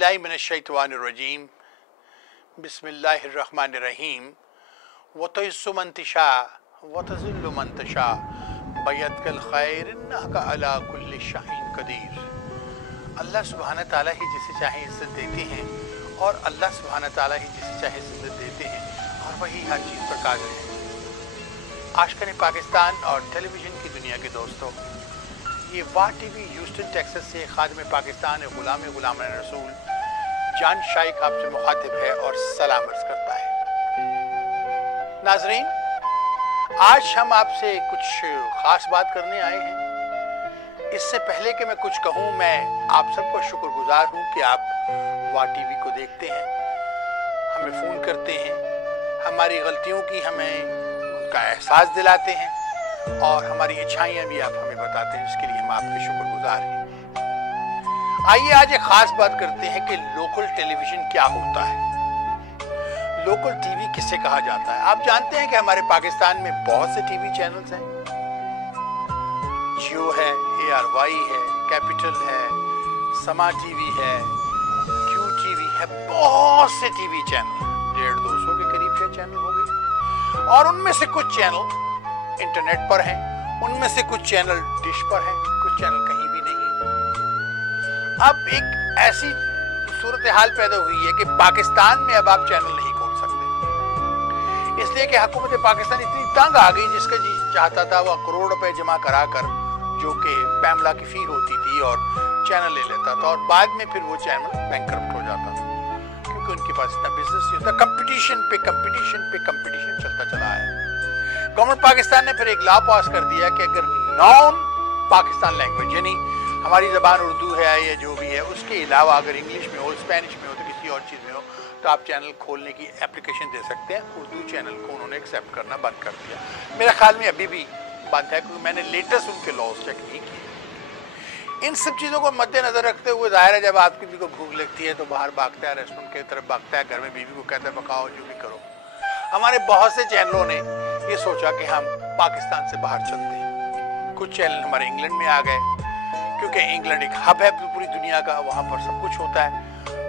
बिस्मिल्लाहि मिनश्शैतानिर्रजीम बिस्मिल्लाहिर्रहमानिर्रहीम वतुइस्सु मन तशा वतुज़िल्लु मन तशा बियदिकल खैर इन्नका अला कुल्लि शैइन कदीर। अल्लाह सुब्हानहू तआला ही जिसे चाहे इज्जत देते हैं और अल्लाह सुब्हानहू तआला ही जिसे चाहे इज्जत देते हैं और वही हर चीज़ पर कादिर है। आशिकान पाकिस्तान और टेलीविज़न की दुनिया के दोस्तों, ये वाह टीवी ह्यूस्टन टेक्सास से खादिम पाकिस्तान गुलाम रसूल जान शाइक आपसे मुखातिब है और सलाम अर्ज़ करता है। नाजरीन, आज हम आपसे कुछ ख़ास बात करने आए हैं। इससे पहले कि मैं कुछ कहूँ, मैं आप सबको शुक्रगुजार हूँ कि आप वाह टीवी को देखते हैं, हमें फ़ोन करते हैं, हमारी गलतियों की हमें उनका एहसास दिलाते हैं और हमारी अच्छाइयाँ भी आप हमें बताते हैं, जिसके लिए हम आपके शुक्रगुजार हैं। आइए आज एक ख़ास बात करते हैं कि लोकल टेलीविज़न क्या होता है, लोकल टीवी किसे कहा जाता है। आप जानते हैं कि हमारे पाकिस्तान में बहुत से टीवी चैनल्स हैं। जियो है, ARY है, कैपिटल है, समा टीवी है, क्यू टीवी है, बहुत से टीवी चैनल, 150-200 के करीब के चैनल होंगे। और उनमें से कुछ चैनल इंटरनेट पर हैं, उनमें से कुछ चैनल डिश पर हैं, कुछ चैनल कहीं भी नहीं। अब एक ऐसी सूरत हाल पैदा हुई है कि पाकिस्तान में अब आप चैनल नहीं खोल सकते, इसलिए कि हुकूमत पाकिस्तान इतनी तंग आ गई, जिसका जी चाहता था वह करोड़ रुपए जमा करा कर, जो कि पैमला की फी होती थी, और चैनल ले लेता था और बाद में फिर वो चैनल बैंकरप्ट हो जाता था, क्योंकि उनके पास इतना बिजनेस नहीं होता। कंपटीशन पे कंपटीशन चलता चला है। गवर्नमेंट पाकिस्तान ने फिर एक लॉ पास कर दिया कि अगर नॉन पाकिस्तान लैंग्वेज, यानी हमारी ज़बान उर्दू है या जो भी है, उसके अलावा अगर इंग्लिश में हो, स्पेनिश में हो, तो किसी और चीज़ में हो, तो आप चैनल खोलने की एप्लीकेशन दे सकते हैं। उर्दू चैनल को उन्होंने एक्सेप्ट करना बंद कर दिया। मेरे ख्याल में अभी भी बंद है, क्योंकि मैंने लेटेस्ट उनके लॉज चेक नहीं किए। इन सब चीज़ों को मद्देनजर रखते हुए जाहिर है, जब आपकी बीवी को भूख लगती है तो बाहर भागता है, रेस्टोरेंट की तरफ भागता है, घर में बीवी को कहता है पकाओ, जो भी करो। हमारे बहुत से चैनलों ने ये सोचा कि हम पाकिस्तान से बाहर चलते हैं। कुछ चैनल हमारे इंग्लैंड में आ गए, क्योंकि इंग्लैंड एक हब है पूरी दुनिया का, वहाँ पर सब कुछ होता है।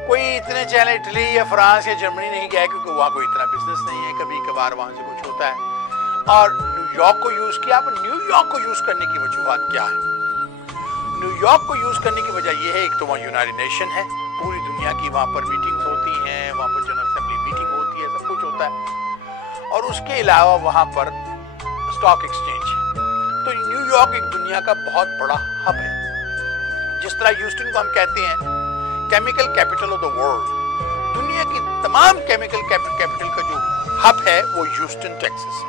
कोई इतने चैनल इटली या फ्रांस या जर्मनी नहीं गया, क्योंकि वहाँ कोई इतना बिजनेस नहीं है, कभी कभार वहाँ से कुछ होता है। और न्यूयॉर्क को यूज़ किया। अब न्यूयॉर्क को यूज़ करने की वजूहत क्या है? न्यूयॉर्क को यूज़ करने की वजह यह है, एक तो वहाँ यूनाइटेड नेशन है, पूरी दुनिया की वहाँ पर मीटिंग्स होती हैं, वहाँ पर जनरल असेंबली मीटिंग होती है, सब कुछ होता है। और उसके अलावा वहाँ पर स्टॉक एक्सचेंज है। तो न्यूयॉर्क एक दुनिया का बहुत बड़ा हब है। जिस तरह ह्यूस्टन को हम कहते हैं chemical capital of the world, दुनिया की तमाम केमिकल कैपिटल का जो हब है वो ह्यूस्टन टेक्सास है।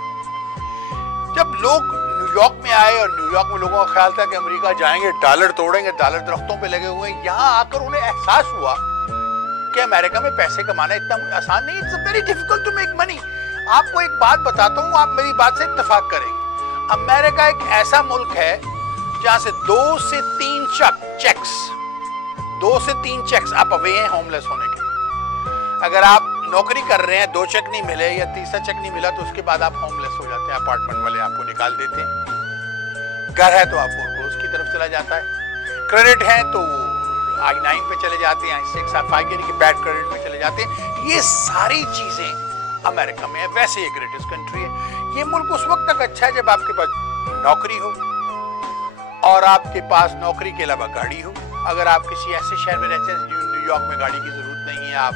जब लोग न्यूयॉर्क में आए और न्यूयॉर्क में लोगों का ख्याल था कि अमेरिका जाएंगे, डॉलर तोड़ेंगे, डॉलर दरख्तों पे लगे हुए हैं, यहाँ आकर उन्हें एहसास हुआ कि अमेरिका में पैसे कमाना इतना आसान नहीं, it's very difficult to make money. आपको एक बात बताता हूँ, आप मेरी बात से इत्तेफाक करेंगे। अमेरिका एक ऐसा मुल्क है जहाँ से 2 से 3 चेक्स आप अवे हैं होमलेस होने के। अगर आप नौकरी कर रहे हैं, 2 चेक नहीं मिले या तीसरा चेक नहीं मिला, तो उसके बाद आप होमलेस हो जाते हैं, अपार्टमेंट वाले आपको निकाल देते हैं। घर है तो आप फोरक्लोज की तरफ चला जाता है, क्रेडिट है तो I-9 पे चले जाते हैं, I-6-5 यानी कि बैड क्रेडिट में चले जाते हैं। ये सारी चीजें अमेरिका में है। वैसे ये ग्रेटेस्ट कंट्री है। ये मुल्क उस वक्त तक अच्छा है जब आपके पास नौकरी हो और आपके पास नौकरी के अलावा गाड़ी हो। अगर आप किसी ऐसे शहर में रहते हैं न्यूयॉर्क में गाड़ी की जरूरत नहीं है, आप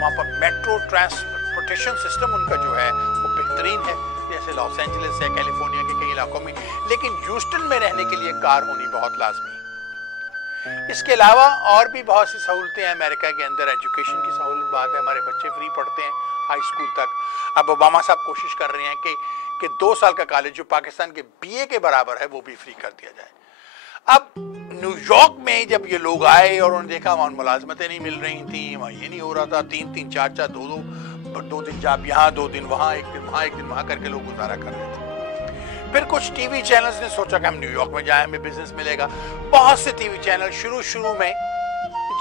वहाँ पर मेट्रो ट्रांसपोर्टेशन सिस्टम उनका जो है वो बेहतरीन है, जैसे लॉस एंजलिस है, कैलिफोर्निया के कई इलाकों में। लेकिन ह्यूस्टन में रहने के लिए कार होनी बहुत लाजमी है। इसके अलावा और भी बहुत सी सहूलतें हैं अमेरिका के अंदर। एजुकेशन की सहूलत बात है, हमारे बच्चे फ्री पढ़ते हैं हाई स्कूल तक। अब ओबामा साहब कोशिश कर रहे हैं कि 2 साल का कॉलेज जो पाकिस्तान के BA के बराबर है वो भी फ्री कर दिया जाए। अब न्यूयॉर्क में जब ये लोग आए और उन्होंने देखा वहाँ मुलाजमतें नहीं मिल रही थी, वहाँ ये नहीं हो रहा था, 3-3, 4-4, 2 दिन जॉब यहाँ, 2 दिन वहाँ, 1 दिन वहाँ, 1 दिन वहाँ करके लोग गुजारा कर रहे थे। फिर कुछ टीवी चैनल्स ने सोचा कि हम न्यूयॉर्क में जाएं, हमें बिजनेस मिलेगा। बहुत से टीवी चैनल शुरू में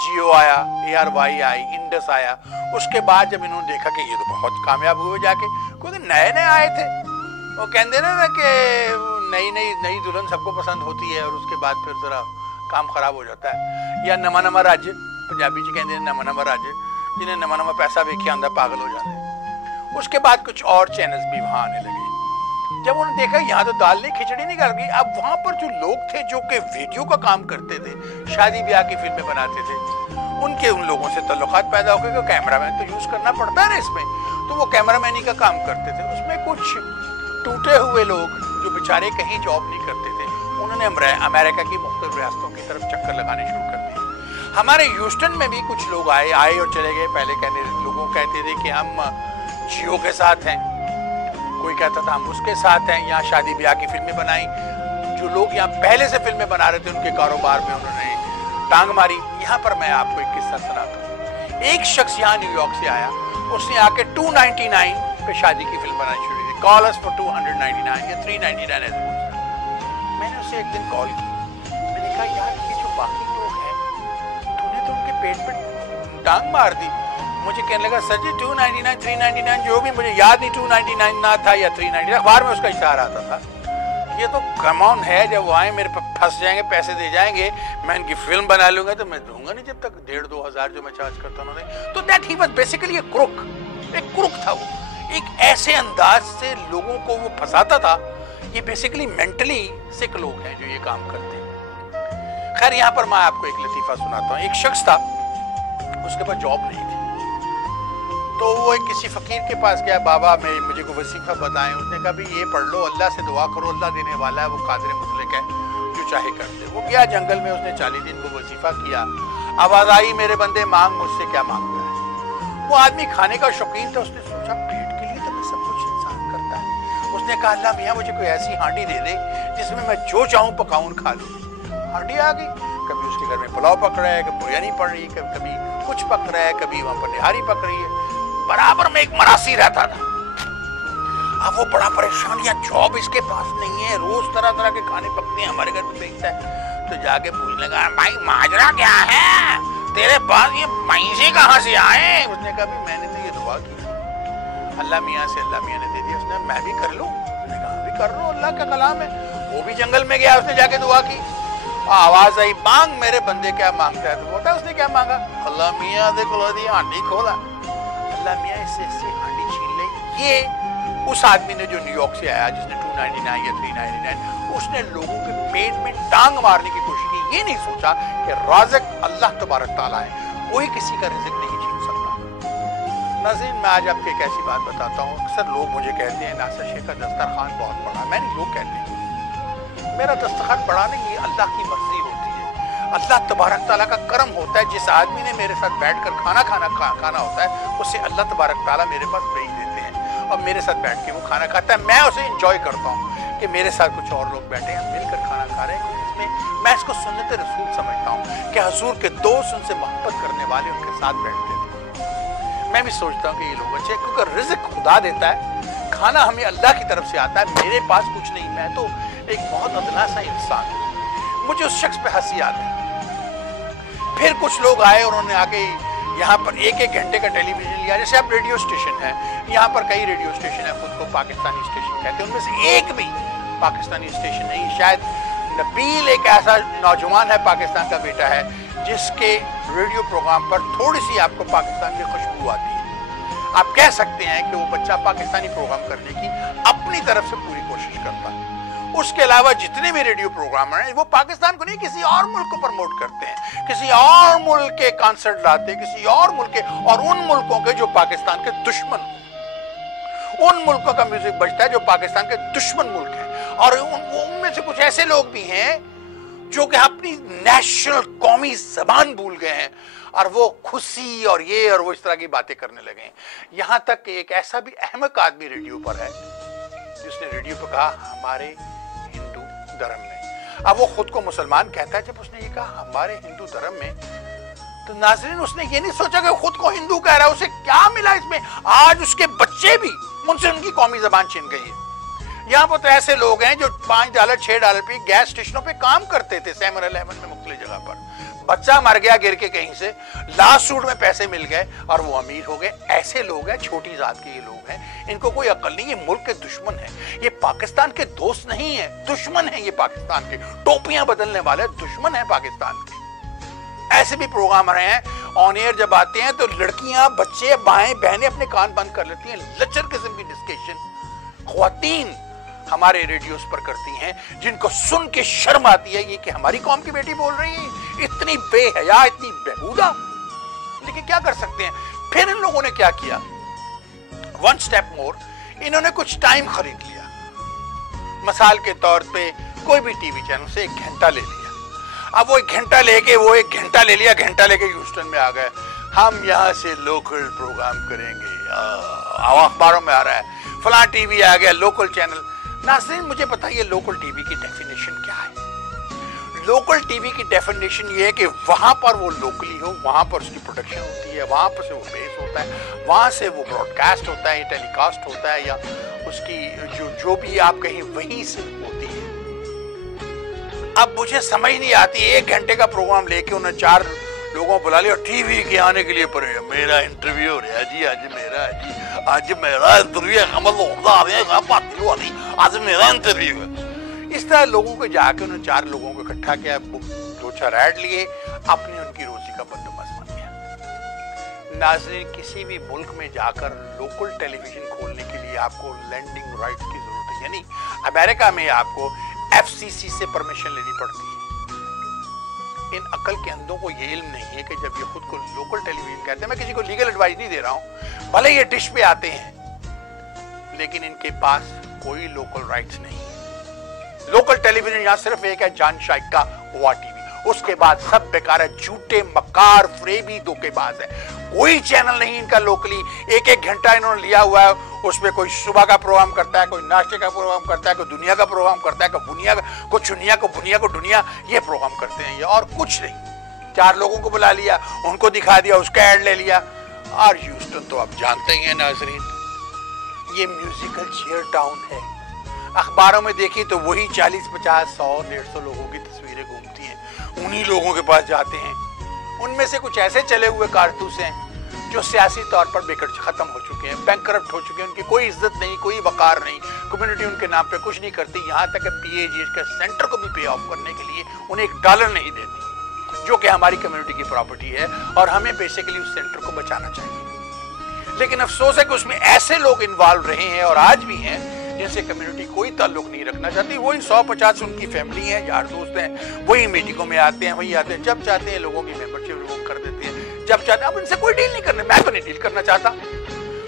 जियो आया, ARY आई, इंडस आया। उसके बाद जब इन्होंने देखा कि ये तो बहुत कामयाब हुए जाके, क्योंकि नए आए थे, वो कहते ना कि नई दुल्हन सबको पसंद होती है और उसके बाद फिर जरा काम खराब हो जाता है। या नमा राज्य पंजाबी जी कहते हैं नवा नवा रज, जिन्हें नवा नवा पैसा वेख आंदा पागल हो जाते। उसके बाद कुछ और चैनल्स भी वहां आने लगे। जब उन्होंने देखा यहाँ तो दाल नहीं खिचड़ी नहीं कर गई, अब वहां पर जो लोग थे जो कि वीडियो का काम करते थे, शादी ब्याह की फिल्में बनाते थे, उनके उन लोगों से तल्लुकात पैदा हो गए कि कैमरामैन तो यूज करना पड़ता है ना इसमें, तो वो कैमरामैनी का काम करते थे। उसमें कुछ टूटे हुए लोग जो बेचारे कहीं जॉब नहीं करते थे, उन्होंने अमेरिका की मुख्तलिफ रियासतों की तरफ चक्कर लगाने शुरू कर दिए। हमारे ह्यूस्टन में भी कुछ लोग आए और चले गए। पहले कहते थे कि हम जियो के साथ हैं, कोई कहता था हम उसके साथ हैं। यहाँ शादी ब्याह की फिल्में बनाई, जो लोग यहाँ पहले से फिल्में बना रहे थे उनके कारोबार में उन्होंने टांग मारी। यहाँ पर मैं आपको एक किस्सा सुनाता हूँ। एक शख्स यहाँ न्यूयॉर्क से आया, उसने आके 299 पे शादी की फिल्म बनानी शुरू की, कॉल अस फॉर 299 या 399 ऐसे बोल। मैंने उसे एक दिन कॉल की, मैंने कहा यार ये जो बाकी लोग हैं तूने तो उनके पेट पे टांग मार दी। मुझे कहने लगा सर जी 299 399 जो भी, मुझे याद नहीं 299 ना था या 399, अखबार में उसका इशार आता था। ये तो कमॉन है, जब वो आए मेरे पे फंस जाएंगे, पैसे दे जाएंगे, मैं इनकी फिल्म बना लूंगा, तो मैं दूंगा नहीं जब तक 1,500-2 हजार जो मैं चार्ज करता हूँ। तो दैट ही वाज बेसिकली एक क्रुक था। वो एक ऐसे अंदाज से लोगों को वो फंसाता था। ये बेसिकली मेंटली सिक लोग हैं जो ये काम करते हैं। खैर यहाँ पर मैं आपको एक लतीफा सुनाता हूँ। एक शख्स था, उसके पास जॉब नहीं थी, तो वो एक किसी फकीर के पास गया, बाबा मुझे को वजीफा बताएं। उसने कहा भी ये पढ़ लो, अल्लाह से दुआ करो, अल्लाह देने वाला है, वो कादिर मुतलक है, जो चाहे कर दे। वो गया जंगल में, उसने 40 दिन को वजीफा किया। आवाज आई मेरे बंदे मांग मुझसे क्या मांगता है। वो आदमी खाने का शौकीन था, उसने सोचा पेट के लिए तो मैं सब कुछ इंसान करता है। उसने कहा अल्लाह मियाँ मुझे कोई ऐसी हांडी दे दे जिसमें मैं जो चाहूँ पकाऊं खा लूँ। हांडी आ गई, कभी उसके घर में पुलाव पक रहा है, कभी बिरयानी पड़ रही है, कभी कुछ पक रहा है, कभी वहां पर निहारी पक रही है। बराबर में एक मरासी रहता था। अब वो बड़ा परेशान, या जॉब इसके पास नहीं है, रोज तरह तरह के खाने पकते हैं, हमारे घर में बेचता है। तो जाके पूछने लगा भाई माजरा क्या है, तेरे पास ये पैसे कहाँ से आए। उसने कहा भी मैंने तो ये दुआ की अल्लाह मियाँ से, अल्लाह मियाँ ने दे दिया। उसने मैं भी कर लूं, उसने कहा भी कर लो, अल्लाह का कलाम है। वो भी जंगल में गया, उसने जाके दुआ की। आवाज आई मांग मेरे बंदे क्या मांगता है। तो बोलता उसने क्या मांगा, अल्लाह मियाँ दे खुला दी हांडी खोला, अल्लाह मियाँ इससे हांडी छीन ले। ये उस आदमी ने जो न्यूयॉर्क से आया, जिसने 299 या 399, उसने लोगों के पेट में टांग मारने की कोशिश की। ये नहीं सोचा कि राज़िक अल्लाह तबारक तआला है, कोई किसी का रिज़्क़ नहीं छीन सकता। नाज़रीन मैं आज आपको एक ऐसी बात बताता हूँ। अक्सर लोग मुझे कहते हैं नासिर शेख का दस्तरखान बहुत बड़ा। मैं नहीं, लोग कहते हैं मेरा दस्तरखान बड़ा नहीं, अल्लाह की मर्जी होती है, अल्लाह तबारक तआला का करम होता है। जिस आदमी ने मेरे साथ बैठकर खाना होता है, उससे अल्लाह तबारक तआला मेरे पास भेज देते हैं और मेरे साथ बैठ के वो खाना खाता है। मैं उसे इंजॉय करता हूँ कि मेरे साथ कुछ और लोग बैठे हैं, मिलकर खाना खा रहे हैं। इसमें मैं इसको सुन्नत रसूल समझता हूँ कि हुजूर के दोस्त उनसे मोहब्बत करने वाले उनके साथ बैठते थे। मैं भी सोचता हूँ कि ये लोग अच्छे, क्योंकि रिज़्क़ खुदा देता है, खाना हमें अल्लाह की तरफ से आता है। मेरे पास कुछ नहीं, मैं तो एक बहुत अदना सा इंसान हूँ। मुझे उस शख्स पे हंसी आ गई। फिर कुछ लोग आए, उन्होंने आके यहाँ पर एक घंटे का टेलीविजन लिया। जैसे अब रेडियो स्टेशन है, यहाँ पर कई रेडियो स्टेशन है, खुद को पाकिस्तानी स्टेशन कहते हैं, उनमें से एक भी पाकिस्तानी स्टेशन नहीं। शायद नबील एक ऐसा नौजवान है, पाकिस्तान का बेटा है, जिसके रेडियो प्रोग्राम पर थोड़ी सी आपको पाकिस्तान की खुशबू आती है। आप कह सकते हैं कि वो बच्चा पाकिस्तानी प्रोग्राम करने की अपनी तरफ से पूरी कोशिश करता है। उसके अलावा जितने भी रेडियो प्रोग्राम हैं वो पाकिस्तान को नहीं, किसी और मुल्क को प्रमोट करते हैं, किसी और मुल्क के कॉन्सर्ट लाते हैं, किसी और मुल्क के, और उन मुल्कों के जो पाकिस्तान के दुश्मन हो, उन मुल्कों का म्यूजिक बजता है जो पाकिस्तान के दुश्मन मुल्क हैं। और उनमें से कुछ ऐसे लोग भी हैं जो कि अपनी नेशनल कौमी जबान भूल गए हैं और वो खुशी और ये और वो इस तरह की बातें करने लगे हैं। यहां तक कि एक ऐसा भी अहमक आदमी रेडियो पर है जिसने रेडियो पर कहा हमारे हिंदू धर्म में। अब वो खुद को मुसलमान कहता है। जब उसने ये कहा हमारे हिंदू धर्म में, तो नाज़रीन उसने ये नहीं सोचा कि खुद को हिंदू कह रहा है, उसे क्या मिला इसमें। आज उसके बच्चे भी उनसे उनकी कौमी जबान छिन गई है। यहाँ पर तो ऐसे लोग हैं जो $5 $6 पे गैस स्टेशनों पे काम करते थे, 7-Eleven में मुख्तलिफ जगह पर। बच्चा मर गया गिर के कहीं से, लास्ट सूट में पैसे मिल गए और वो अमीर हो गए। ऐसे लोग हैं, छोटी जात के ये लोग हैं, इनको कोई अकल नहीं। ये मुल्क के दुश्मन है, ये पाकिस्तान के दोस्त नहीं है, दुश्मन है ये पाकिस्तान के। टोपियां बदलने वाले दुश्मन है पाकिस्तान के। ऐसे भी प्रोग्राम रहे हैं ऑन एयर जब आते हैं तो लड़कियां, बच्चे, माएं, बहनें अपने कान बंद कर लेती हैं। लचर किस्म की डिस्कशन ख्वातीन हमारे रेडियोस पर करती हैं, जिनको सुन के शर्म आती है ये कि हमारी कौम की बेटी बोल रही है, इतनी बेहया, इतनी बेहुदा। लेकिन क्या कर सकते हैं। फिर इन लोगों ने क्या किया, वन स्टेप मोर, इन्होंने कुछ टाइम खरीद लिया। मिसाल के तौर पे कोई भी टीवी चैनल से 1 घंटा ले लिया। अब वो 1 घंटा लेके घंटा लेके ह्यूस्टन में आ गए, हम यहाँ से लोकल प्रोग्राम करेंगे, अखबारों में आ रहा है, फलां टीवी आ गया, लोकल चैनल। नाज़रीन मुझे बताइए लोकल टीवी की डेफिनेशन क्या है। लोकल टीवी की डेफिनेशन ये है कि वहां पर वो लोकली हो, वहां पर उसकी प्रोडक्शन होती है, वहां पर से वो बेस होता है, वहां से वो ब्रॉडकास्ट होता है, टेलीकास्ट होता है, या उसकी जो भी आप कहीं वहीं से होती है। अब मुझे समझ नहीं आती, 1 घंटे का प्रोग्राम लेके उन्हें 4 लोगों को बुला लिया और टीवी के आने के लिए पड़े, मेरा इंटरव्यू हो रहा है जी, आज मेरा इंटरव्यू है, आज मेरा इंटरव्यू है। इस तरह लोगों को जाके उन्होंने 4 लोगों को इकट्ठा किया, 2-4 ऐड लिए, अपनी उनकी रोजी का बंदोबस्त बन गया। नाज़रीन किसी भी मुल्क में जाकर लोकल टेलीविजन खोलने के लिए आपको लैंडिंग राइट की जरूरत है, यानी अमेरिका में आपको FCC से परमिशन लेनी पड़ती है। इन अकल के अंधों को ये इल्म नहीं है कि जब ये खुद को लोकल टेलीविजन कहते हैं, मैं किसी को लीगल एडवाइस नहीं दे रहा हूं, भले ये डिश पे आते हैं, लेकिन इनके पास कोई लोकल राइट्स नहीं है। लोकल टेलीविजन यहां सिर्फ एक है, जान शाइक का हुआ टीवी, उसके बाद सब बेकार है, झूठे, मक्कार, फ्रेबी, धोखेबाज है। कोई चैनल नहीं इनका लोकली। 1-1 घंटा इन्होंने लिया हुआ है, उसमें कोई सुबह का प्रोग्राम करता है, कोई नाश्ते का प्रोग्राम करता है, कोई दुनिया का प्रोग्राम करता है, कोई चुनिया को बुनिया को दुनिया, ये प्रोग्राम करते हैं ये, और कुछ नहीं। 4 लोगों को बुला लिया, उनको दिखा दिया, उसका ऐड ले लिया। और ह्यूस्टन तो आप जानते ही हैं नाज़रीन, ये म्यूजिकल चेयर टाउन है। अखबारों में देखी तो वही 40, 50, 100, 150 लोगों की तस्वीरें घूमती हैं, उन्हीं लोगों के पास जाते हैं। उनमें से कुछ ऐसे चले हुए कारतूस हैं जो सियासी तौर पर बेकार खत्म हो चुके हैं, बैंकरप्ट हो चुके हैं, उनकी कोई इज्जत नहीं, कोई वकार नहीं, कम्युनिटी उनके नाम पे कुछ नहीं करती, यहाँ तक कि PAG के सेंटर को भी पे ऑफ करने के लिए उन्हें $1 नहीं देती, जो कि हमारी कम्युनिटी की प्रॉपर्टी है और हमें बेसिकली उस सेंटर को बचाना चाहिए। लेकिन अफसोस है कि उसमें ऐसे लोग इन्वॉल्व रहे हैं और आज भी हैं जिनसे कम्युनिटी कोई ताल्लुक नहीं रखना चाहती। वही 100-50 उनकी फैमिली है, यार दोस्त हैं, वही मीटिंगों में आते हैं, वही आते हैं, जब चाहते हैं लोगों की मेंबरशिप रिमूव कर देते हैं, जब चाहते हैं। अब इनसे कोई डील नहीं करना, मैं तो नहीं डील करना चाहता,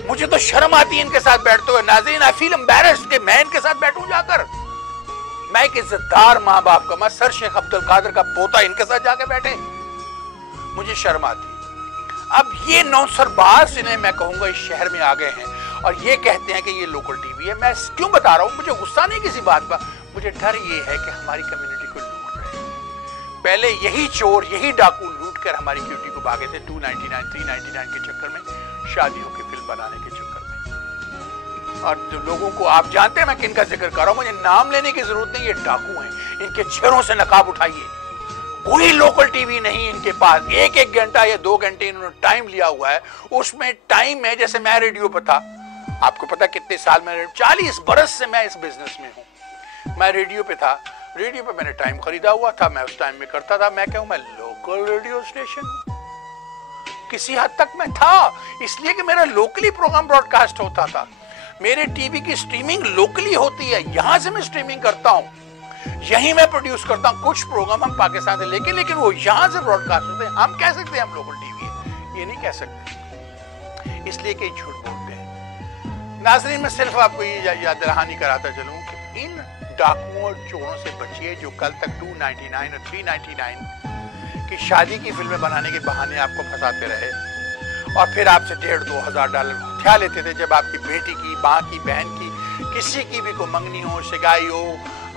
मुझे तो शर्म आती है इनके साथ बैठते हुए। नाज़रीन आई फील एम्बैरेस्ड कि मैं इनके साथ बैठूं जाकर। मैं एक इज्जतदार माँ बाप का, मैं सर शेख अब्दुल कादिर का पोता इनके साथ जाके बैठे, मुझे शर्म आती। अब ये नौसरबाज जिन्हें मैं कहूंगा इस शहर में आ गए हैं और ये कहते हैं कि ये लोकल टीवी है। मैं क्यों बता रहा हूं, मुझे गुस्सा नहीं किसी बात पर, मुझे डर ये है कि हमारी कम्युनिटी को लूट रहे हैं। पहले यही चोर, यही डाकू लूट कर हमारी कम्युनिटी को भागे थे 299, 399 के चक्कर में, शादियों की फिल्म बनाने के चक्कर में। और जो लोगों को आप जानते हैं मैं किनका जिक्र कर रहा हूं, मुझे नाम लेने की जरूरत नहीं, ये डाकू हैं, इनके चेहरों से नकाब उठाइए। कोई लोकल टीवी नहीं इनके पास। 1-1 घंटा या 2 घंटे इन्होंने टाइम लिया हुआ है, उसमें टाइम है जैसे मैं रेडियो पर था। आपको पता कितने साल में, 40 बरस से मैं इस बिजनेस में हूं। मैं रेडियो पे था, रेडियो पे मैंने टाइम खरीदा हुआ था, मैं उस टाइम में करता था। मैं कहूं मैं लोकल रेडियो स्टेशन हूं, किसी हद तक मैं था, इसलिए कि मेरा लोकली प्रोग्राम ब्रॉडकास्ट होता था। मेरे टीवी की स्ट्रीमिंग लोकली होती है, यहां से मैं स्ट्रीमिंग करता हूं, यहीं मैं प्रोड्यूस करता हूं। कुछ प्रोग्राम हम पाकिस्तान से लेकिन वो यहां से ब्रॉडकास्ट होते हैं। हम कह सकते हैं हम लोकल टीवी है, ये नहीं कह सकते, इसलिए कि झूठ बोलते हैं। नाज़रीन मैं सिर्फ आपको ये याद दहानी कराता चलूं कि इन डाकुओं और चोरों से बचिए जो कल तक 299 और 399 की शादी की फिल्में बनाने के बहाने आपको फंसाते रहे और फिर आपसे $1,500-2 हज़ार हथिया लेते थे। जब आपकी बेटी की, माँ की, बहन की, किसी की भी कोई मंगनी हो, सगाई हो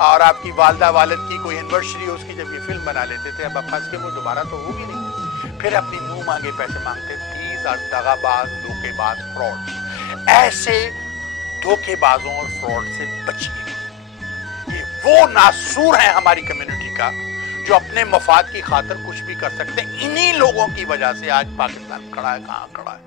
और आपकी वालदा वालिद की कोई एनिवर्सरी हो, उसकी जब ये फिल्म बना लेते थे, अब आप फंस के वो दोबारा तो होगी नहीं, फिर अपनी मुंह मांगे पैसे मांगते। दीज आर दगाबाज, धोखेबाज, फ्रॉड। ऐसे धोखेबाजों और फ्रॉड से बचिए। ये वो नासूर है हमारी कम्युनिटी का जो अपने मफाद की खातिर कुछ भी कर सकते हैं। इन्हीं लोगों की वजह से आज पाकिस्तान खड़ा है, कहां खड़ा है।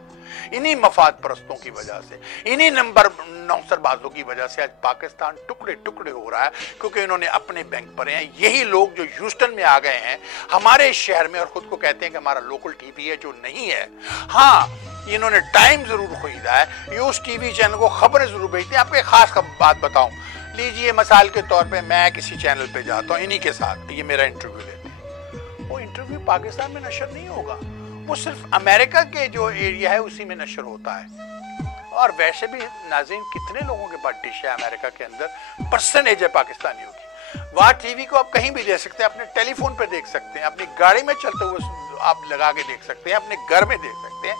इन्हीं मफाद परस्तों की वजह से, इन्हीं नंबर नौसरबाजों की वजह से आज पाकिस्तान टुकड़े टुकड़े हो रहा है, क्योंकि इन्होंने अपने बैंक भरे हैं। यही लोग जो ह्यूस्टन में आ गए हैं हमारे शहर में और खुद को कहते हैं कि हमारा लोकल टीवी है, जो नहीं है। हाँ, इन्होंने टाइम जरूर खरीदा है, ये उस टीवी चैनल को खबरें जरूर भेजते हैं। आपको एक खास बात बताऊं, लीजिए मिसाल के तौर पे मैं किसी चैनल पे जाता हूँ, इन्हीं के साथ ये मेरा इंटरव्यू लेते हैं, वो इंटरव्यू पाकिस्तान में नशर नहीं होगा, वो सिर्फ अमेरिका के जो एरिया है उसी में नशर होता है। और वैसे भी नाज़रीन कितने लोगों के पास डिश है अमेरिका के अंदर, परसेंटेज है पाकिस्तानियों की। वहाँ टीवी को आप कहीं भी देख सकते हैं, अपने टेलीफोन पे देख सकते हैं, अपनी गाड़ी में चलते हुए आप लगा के देख सकते हैं, अपने घर में देख सकते हैं,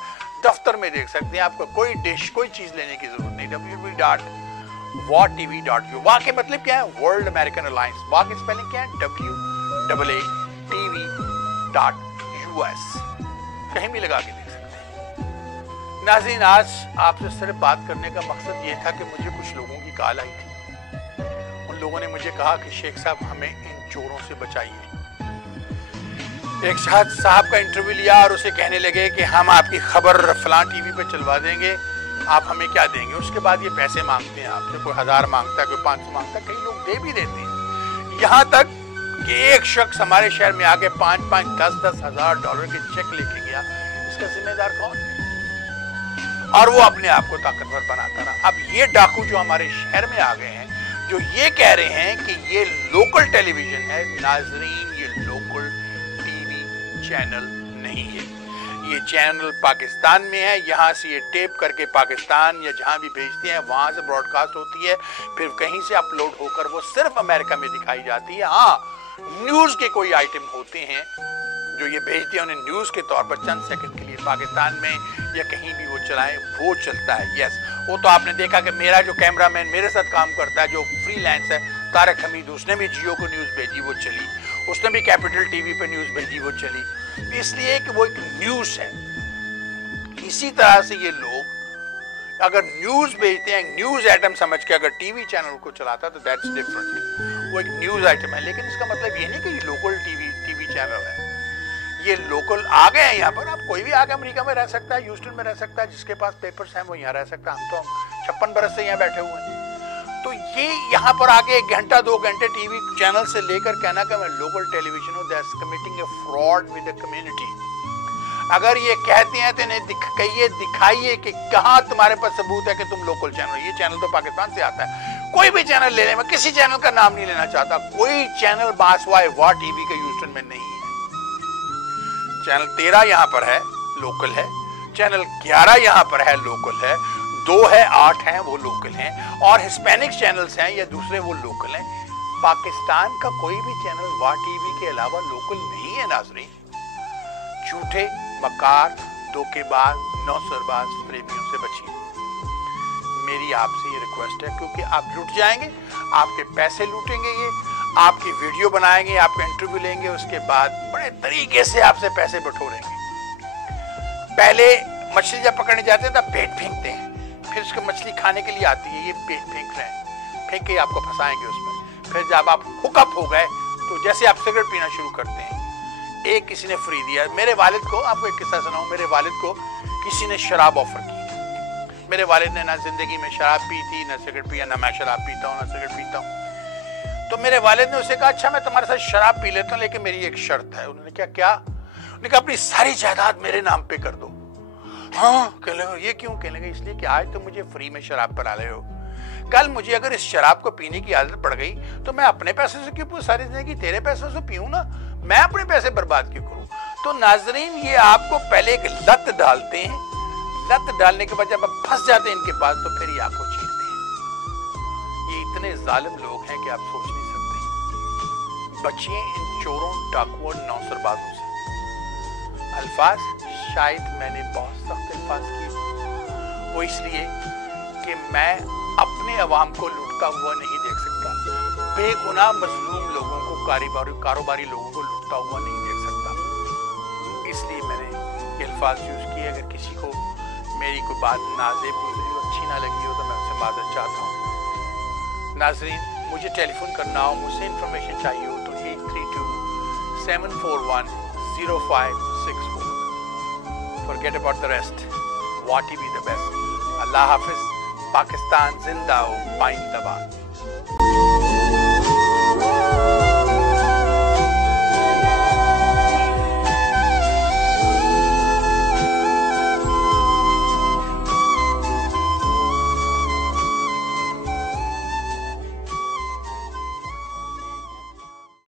दफ्तर में देख सकते हैं। आपको कोई डिश कोई चीज लेने की जरूरत नहीं। www.watv.u वाह के मतलब क्या है? World American alliance. वाह की स्पेलिंग क्या है? WAATV.US। कहीं भी लगा के देख सकते हैं। नाज़रीन, आज आपसे सिर्फ बात करने का मकसद ये था कि मुझे कुछ लोगों की कॉल आई थी। उन लोगों ने मुझे कहा कि शेख साहब हमें इन चोरों से बचाइए। एक साहब का इंटरव्यू लिया और उसे कहने लगे कि हम आपकी खबर फलां टीवी पे चलवा देंगे, आप हमें क्या देंगे? उसके बाद ये पैसे मांगते हैं आपसे, कोई 1000 मांगता है, कोई 500 मांगता है, कई लोग दे भी देते हैं। यहाँ तक कि एक शख्स हमारे शहर में आके 5-5, 10-10 हजार डॉलर के चेक लेके गया। इसका जिम्मेदार कौन है? और वो अपने आप को ताकतवर बनाता रहा। अब ये डाकू जो हमारे शहर में आ गए हैं, जो ये कह रहे हैं कि ये लोकल टेलीविजन है, नाजरीन ये लोकल चैनल नहीं है। ये चैनल पाकिस्तान में है, यहाँ से ये टेप करके पाकिस्तान या जहाँ भी भेजते हैं वहाँ से ब्रॉडकास्ट होती है, फिर कहीं से अपलोड होकर वो सिर्फ अमेरिका में दिखाई जाती है। हाँ, न्यूज़ के कोई आइटम होते हैं जो ये भेजते हैं, उन्हें न्यूज़ के तौर पर चंद सेकंड के लिए पाकिस्तान में या कहीं भी वो चलाएं, वो चलता है। यस, वो तो आपने देखा कि मेरा जो कैमरामैन मेरे साथ काम करता है, जो फ्रीलांस है, तारक हमीद, उसने भी जियो को न्यूज़ भेजी, वो चली। उसने भी कैपिटल टीवी पे न्यूज़ भेजी, वो चली। इसलिए कि वो एक न्यूज़ है। इसी तरह से ये लोग अगर न्यूज़ भेजते हैं, न्यूज़ आइटम समझ के अगर टीवी चैनल को चलाता है तो दैट्स डिफरेंट। वो एक न्यूज़ आइटम है, लेकिन इसका मतलब ये नहीं कि ये लोकल टीवी चैनल है। ये लोकल आ गए हैं यहाँ पर। आप कोई भी आगे अमेरिका में रह सकता है, ह्यूस्टन में रह सकता है, जिसके पास पेपर्स हैं वो यहाँ रह सकता है। हम तो 56 बरस से यहाँ बैठे हुए हैं। तो ये यहाँ पर आके 1 घंटा 2 घंटे टीवी चैनल से लेकर कहना कि मैं लोकल टेलीविजन हूँ, that's committing A fraud with the community. अगर ये कहते हैं तो इन्हें दिखाइए कि कहाँ तुम्हारे पास सबूत है कि तुम लोकल चैनल। ये चैनल तो पाकिस्तान से आता है। कोई भी चैनल ले लें, मैं किसी चैनल का नाम नहीं लेना चाहता, कोई चैनल बासवाए वाह टीवी का ह्यूस्टन में नहीं है। चैनल 13 यहाँ पर है, लोकल है। चैनल 11 यहाँ पर है, लोकल है। 2 है, 8 हैं, वो लोकल हैं। और हिस्पैनिक चैनल्स हैं या दूसरे, वो लोकल हैं। पाकिस्तान का कोई भी चैनल वाह टीवी के अलावा लोकल नहीं है। नाज़रीन, झूठे, मकार, धोखेबाज, नौसरबाज प्रेमियों से बचिए। मेरी आपसे ये रिक्वेस्ट है, क्योंकि आप लूट जाएंगे, आपके पैसे लूटेंगे, ये आपकी वीडियो बनाएंगे, आपका इंटरव्यू लेंगे, उसके बाद बड़े तरीके से आपसे पैसे बटोरेंगे। पहले मछली जब पकड़ने जाते हैं तब पेट फेंकते हैं, फिर उसको मछली खाने के लिए आती है, ये पेट फेंक रहे हैं, फेंक के आपको फंसाएंगे उसमें। फिर जब आप हुकअप हो गए तो जैसे आप सिगरेट पीना शुरू करते हैं। एक किसी ने फ्री दिया मेरे वालिद को, आपको एक किस्सा सुनाऊं। मेरे वालिद को किसी ने शराब ऑफर की। मेरे वालिद ने ना जिंदगी में शराब पी थी, ना सिगरेट पिया, ना मैं शराब पीता हूँ, ना सिगरेट पीता हूँ। तो मेरे वालिद ने उसे कहा, अच्छा मैं तुम्हारे साथ शराब पी लेता हूँ, लेकिन मेरी एक शर्त है। उन्होंने क्या? उन्होंने कहा, अपनी सारी जायदाद मेरे नाम पे कर दो। हाँ, कह लो ये क्यों? कहने लगे, इसलिए कि आज तो मुझे फ्री में शराब पिला रहे हो, कल मुझे अगर इस शराब को पीने की आदत पड़ गई तो मैं अपने पैसे से क्यों पीऊं? सारी जिंदगी तेरे पैसों से पीऊं ना, मैं अपने पैसे बर्बाद क्यों करूं? तो नाजरीन, ये आपको पहले एक लत डालते हैं, लत डालने के बाद जब आप फंस जाते हैं इनके पास तो फिर ये आपको छीनते हैं। ये इतने जालिम लोग हैं कि आप सोच नहीं सकते। बचिए इन चोरों, डाकुओं, नौसरबाजों से। अल्फाज शायद मैंने बहुत सख्त अल्फाज किए, वो इसलिए कि मैं अपने अवाम को लूटता हुआ नहीं देख सकता, बेगुनाह मजलूम लोगों को, कारोबारी लोगों को लूटता हुआ नहीं देख सकता। इसलिए मैंने ये अल्फाज यूज किए। अगर किसी को मेरी कोई बात नाज़ेब गुजरी हो, अच्छी ना लगी हो तो मैं उससे माज़रत चाहता हूँ। नाज़रीन, मुझे टेलीफोन करना हो, मुझसे इंफॉर्मेशन चाहिए हो तो 832-741-0564। Forget about the rest. What he be the best. अल्लाह हाफिज। पाकिस्तान जिंदा हो, पाइंदाबाद।